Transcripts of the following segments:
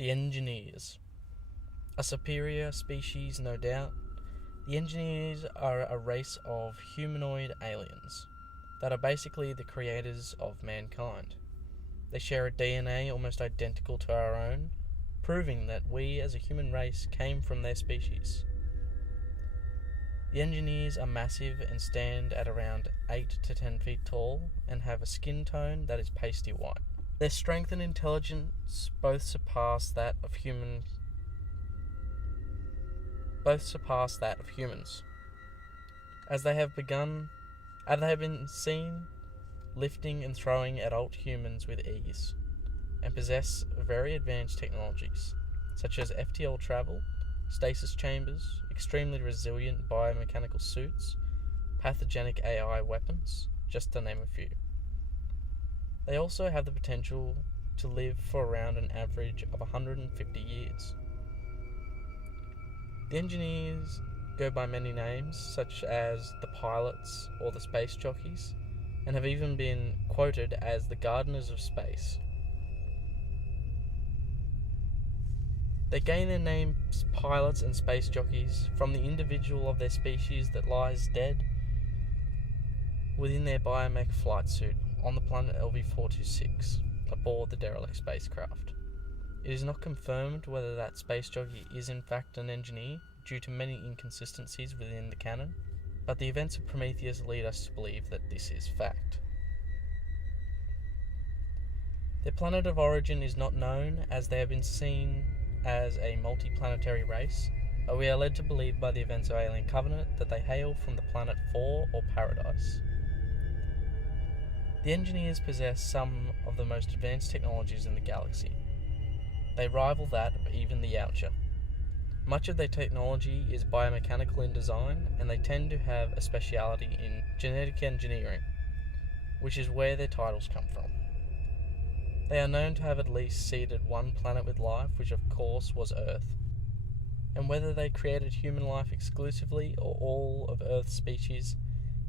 The Engineers. A superior species, no doubt. The Engineers are a race of humanoid aliens that are basically the creators of mankind. They share a DNA almost identical to our own, proving that we as a human race came from their species. The Engineers are massive and stand at around 8 to 10 feet tall and have a skin tone that is pasty white. Their strength and intelligence both surpass that of humans, as they have been seen lifting and throwing adult humans with ease, and possess very advanced technologies, such as FTL travel, stasis chambers, extremely resilient biomechanical suits, pathogenic AI weapons, just to name a few. They also have the potential to live for around an average of 150 years. The Engineers go by many names, such as the Pilots or the Space Jockeys, and have even been quoted as the Gardeners of Space. They gain their names Pilots and Space Jockeys from the individual of their species that lies dead within their biomech flight suit on the planet LV-426 aboard the derelict spacecraft. It is not confirmed whether that space jockey is in fact an engineer due to many inconsistencies within the canon, but the events of Prometheus lead us to believe that this is fact. Their planet of origin is not known, as they have been seen as a multi-planetary race, but we are led to believe by the events of Alien Covenant that they hail from the planet 4 or Paradise. The Engineers possess some of the most advanced technologies in the galaxy. They rival that of even the Oucher. Much of their technology is biomechanical in design, and they tend to have a speciality in genetic engineering, which is where their titles come from. They are known to have at least seeded one planet with life, which of course was Earth. And whether they created human life exclusively or all of Earth's species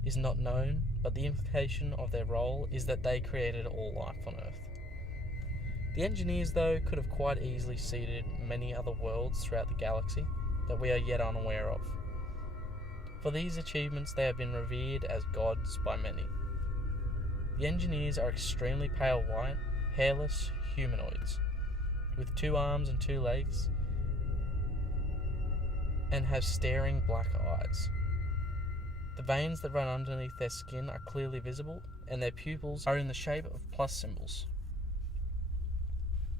is not known, but the implication of their role is that they created all life on Earth. The Engineers, though, could have quite easily seeded many other worlds throughout the galaxy that we are yet unaware of. For these achievements they have been revered as gods by many. The Engineers are extremely pale white, hairless humanoids, with 2 arms and 2 legs, and have staring black eyes. The veins that run underneath their skin are clearly visible, and their pupils are in the shape of plus symbols.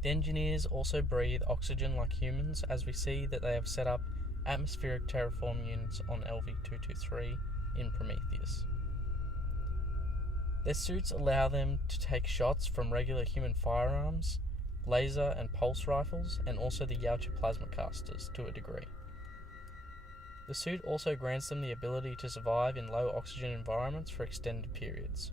The Engineers also breathe oxygen like humans, as we see that they have set up atmospheric terraform units on LV-223 in Prometheus. Their suits allow them to take shots from regular human firearms, laser and pulse rifles, and also the Yautja plasma casters to a degree. The suit also grants them the ability to survive in low oxygen environments for extended periods.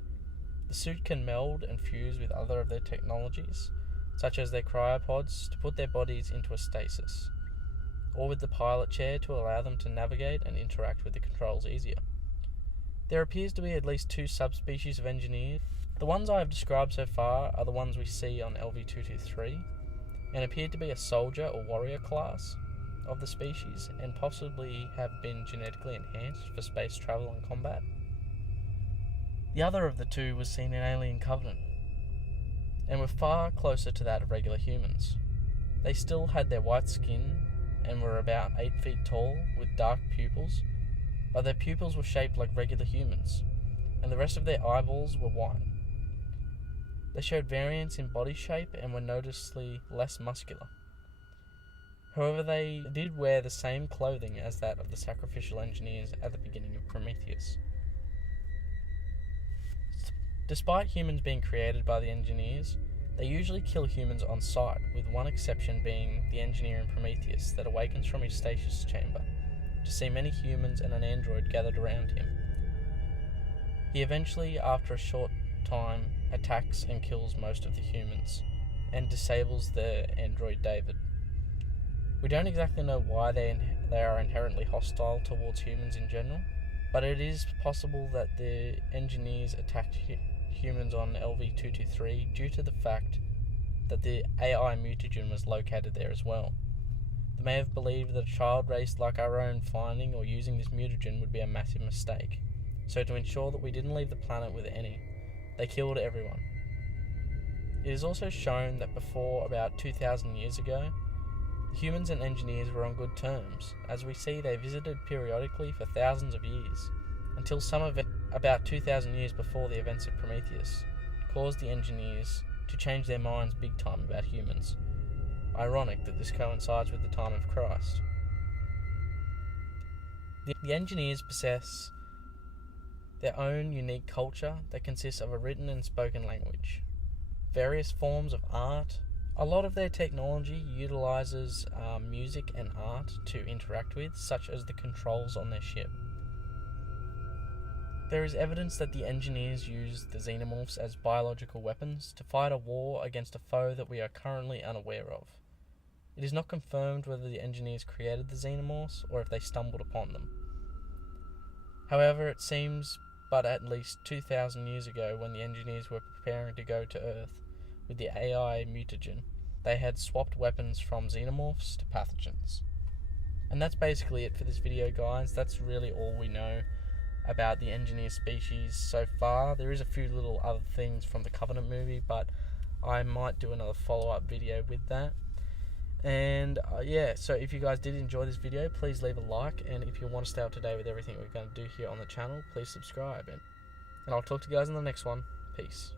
The suit can meld and fuse with other of their technologies, such as their cryopods, to put their bodies into a stasis, or with the pilot chair to allow them to navigate and interact with the controls easier. There appears to be at least 2 subspecies of Engineers. The ones I have described so far are the ones we see on LV-223, and appear to be a soldier or warrior class of the species, and possibly have been genetically enhanced for space travel and combat. The other of the 2 was seen in Alien Covenant, and were far closer to that of regular humans. They still had their white skin, and were about 8 feet tall, with dark pupils, but their pupils were shaped like regular humans, and the rest of their eyeballs were white. They showed variance in body shape and were noticeably less muscular. However, they did wear the same clothing as that of the sacrificial Engineers at the beginning of Prometheus. Despite humans being created by the Engineers, they usually kill humans on sight, with one exception being the Engineer in Prometheus that awakens from his stasis chamber to see many humans and an android gathered around him. He eventually, after a short time, attacks and kills most of the humans, and disables the android David. We don't exactly know why they are inherently hostile towards humans in general, but it is possible that the Engineers attacked humans on LV-223 due to the fact that the AI mutagen was located there as well. They may have believed that a child race like our own finding or using this mutagen would be a massive mistake. So to ensure that we didn't leave the planet with any, they killed everyone. It is also shown that before about 2,000 years ago, humans and engineers were on good terms, as we see they visited periodically for thousands of years, until some event about 2,000 years before the events of Prometheus caused the engineers to change their minds big time about humans. Ironic that this coincides with the time of Christ. The engineers possess their own unique culture that consists of a written and spoken language, various forms of art. A lot of their technology utilizes music and art to interact with, such as the controls on their ship. There is evidence that the engineers used the Xenomorphs as biological weapons to fight a war against a foe that we are currently unaware of. It is not confirmed whether the engineers created the Xenomorphs or if they stumbled upon them. However, it seems but at least 2,000 years ago, when the engineers were preparing to go to Earth with the AI mutagen, they had swapped weapons from Xenomorphs to pathogens. And that's basically it for this video, guys. That's really all we know about the engineer species so far. There is a few little other things from the Covenant movie, but I might do another follow-up video with that. And yeah, so if you guys did enjoy this video, please leave a like, and if you want to stay up to date with everything we're going to do here on the channel, please subscribe, and I'll talk to you guys in the next one. Peace.